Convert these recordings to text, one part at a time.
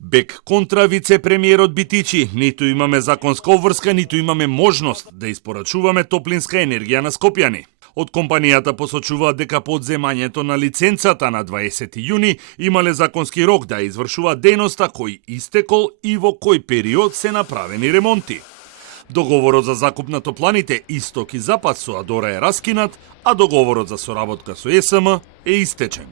Бек контра вице-премиерот Битичи, ниту имаме законска обврска, ниту имаме можност да испорачуваме топлинска енергија на скопјани. Од компанијата посочуваат дека по одземањето на лиценцата на 20 јуни имале законски рок да извршуваат дејноста кој истекол и во кој период се направени ремонти. Договорот за закуп на топланите Исток и Запад со Адора е раскинат, а договорот за соработка со ЕСМ е истечен.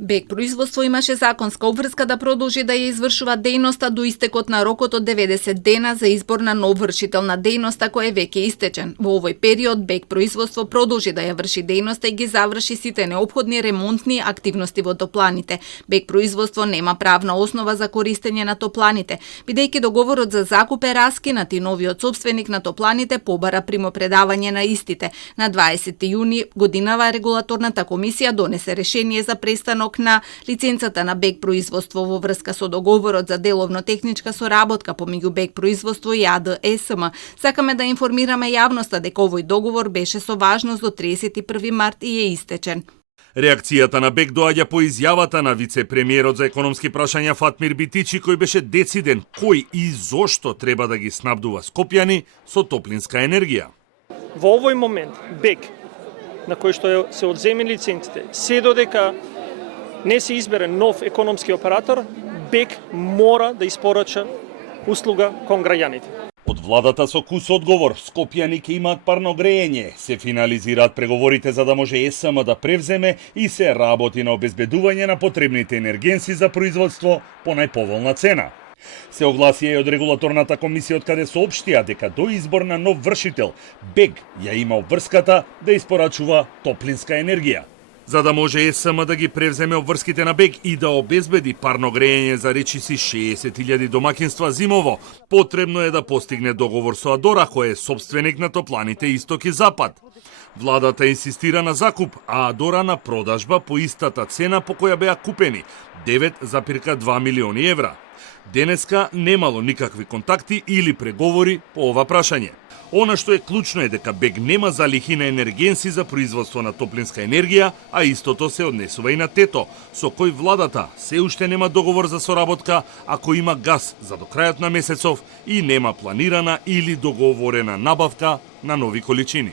Бек производство имаше законска обврска да продолжи да ја извршува дејноста до истекот на рокот од 90 дена за избор на нов вршител на дејноста кој е веќе истечен. Во овој период Бек производство продолжи да ја врши дејноста и ги заврши сите неопходни ремонтни активности во топланите. Бек производство нема правна основа за користење на топланите, бидејќи договорот за закуп е раскинат и новиот собственик на топланите побара примопредавање на истите. На 20 јуни годинава регулаторната комисија донесе решение за престанок на лиценцата на Бек производство во врска со договорот за деловно-техничка соработка помеѓу Бек производство и АД-ЕСМ. Сакаме да информираме јавноста дека овој договор беше со важност до 31 март и е истечен. Реакцијата на Бек доаѓа по изјавата на вице-премиерот за економски прашања Фатмир Битичи, кој беше дециден кој и зошто треба да ги снабдува скопјани со топлинска енергија. Во овој момент Бек, на кој што се одземени лиценците, се додека не се избере нов економски оператор, Бек мора да испорача услуга кон граѓаните. Од владата со кус одговор, скопјани ќе имаат парно грејење, се финализираат преговорите за да може ЕСМ да превземе и се работи на обезбедување на потребните енергенси за производство по најповолна цена. Се огласија и од регулаторната комисија од каде соопштија дека до избор на нов вршител, Бек ја има обврската да испорачува топлинска енергија. За да може ЕСМ да ги превземе обврските на Бек и да обезбеди парно грејење за речиси 60.000 домакинства зимово, потребно е да постигне договор со Адора, кој е собственик на топланите Исток и Запад. Владата инсистира на закуп, а Адора на продажба по истата цена по која беа купени – 9,2 милиони евра. Денеска немало никакви контакти или преговори по ова прашање. Она што е клучно е дека Бек нема залихи на енергенси за производство на топлинска енергија, а истото се однесува и на Тето, со кој владата се уште нема договор за соработка, ако има газ за до крајот на месецов и нема планирана или договорена набавка на нови количини.